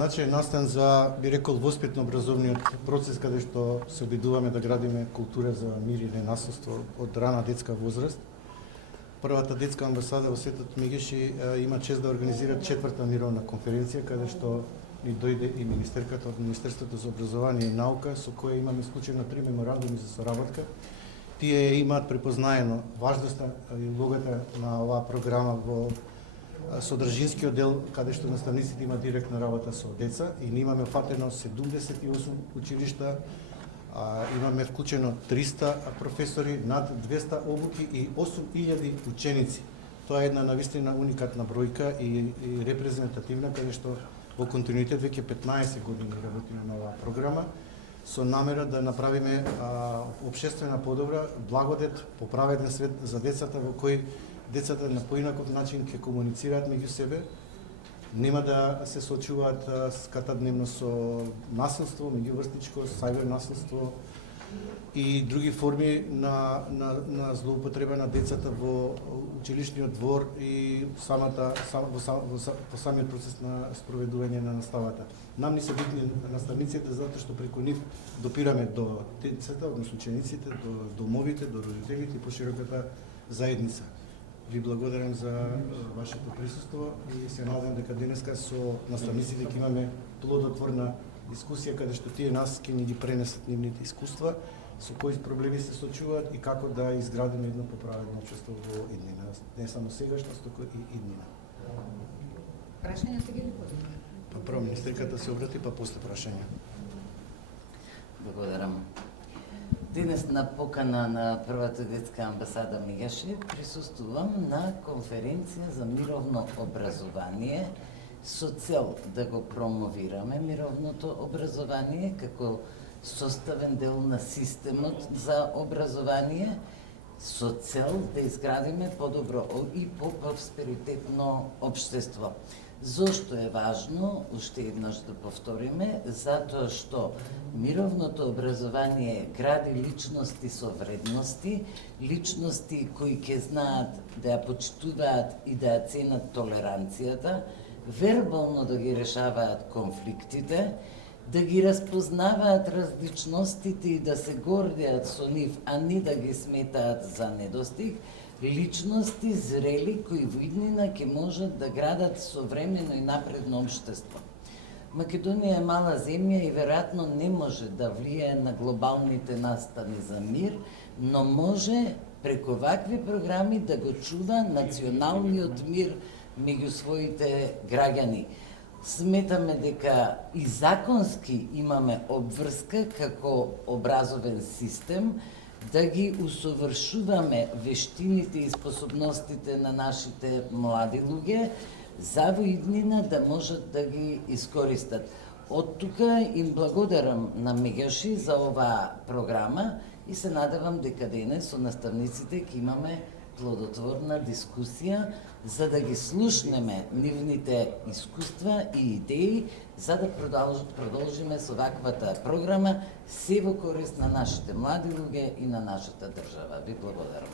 Значи е настан за, би рекол, воспитно образовниот процес каде што се обидуваме да градиме култура за мир и ненасилство од рана детска возраст. Првата детска амбасада во светот Мегеши има чест да организира 4-та мировна конференција каде што ни дојде и министерката од Министерството за образование и наука со која имаме склучено 3 меморандуми за соработка. Тие имаат препознаено важноста и улогата на оваа програма во содржинскиот дел, каде што наставниците имаат директна работа со деца и ние имаме фатено 78 училишта, имаме вклучено 300 професори, над 200 обуки и 8000 ученици. Тоа е една навистина уникатна бројка и репрезентативна, каде што во континуитет веќе 15 години работиме на оваа програма со намера да направиме општествена подобра, благодет, поправеден свет за децата во кој децата на поинаков начин ќе комуницираат меѓу себе, нема да се соочуваат скатадневно со насилство, меѓуврстничко, сајбер насилство и други форми на злоупотреба на децата во училишниот двор и во самиот процес на спроведување на наставата. Нам ни се битни наставниците затоа што преку нив допираме до децата, односно учениците, до домовите, до родителите и пошироката заедница. Ви благодарам за вашето присуство и се надам дека денеска со наставниците ќе имаме плодотворна дискусија каде што тие нас ќе ни ги пренесат нивните искуства, со кои проблеми се соочуваат и како да изградиме едно поправено општество во иднина. Не само сегашност, туку и иднина. Прашања се ги познаваме. Па прво министерката се обрати, па после прашања. Благодарам. Денес на покана на првата детска амбасада Мегеши присуствувам на конференција за мировно образование со цел да го промовираме мировното образование како составен дел на системот за образование со цел да изградиме подобро и по-просперитетно општество. Зошто е важно, уште еднаш да повториме, затоа што мировното образование гради личности со вредности, личности кои ќе знаат да ја почитуваат и да ја ценат толеранцијата, вербално да ги решаваат конфликтите, да ги разпознаваат различностите и да се гордеат со нив, а не да ги сметаат за недостиг, личности зрели кои во иднина ќе можат да градат современо и напредно општество. Македонија е мала земја и веројатно не може да влијае на глобалните настани за мир, но може преку вакви програми да го чува националниот мир меѓу своите граѓани. Сметаме дека и законски имаме обврска како образовен систем да ги усовршуваме вештините и способностите на нашите млади луѓе за во иднина да можат да ги искористат. Од тука им благодарам на Мегеши за оваа програма и се надевам дека денес со наставниците ќе имаме плодотворна дискусија за да ги слушнеме нивните искуства и идеи за да продолжиме со ваквата програма се во корист на нашите млади луѓе и на нашата држава. Ви благодарам.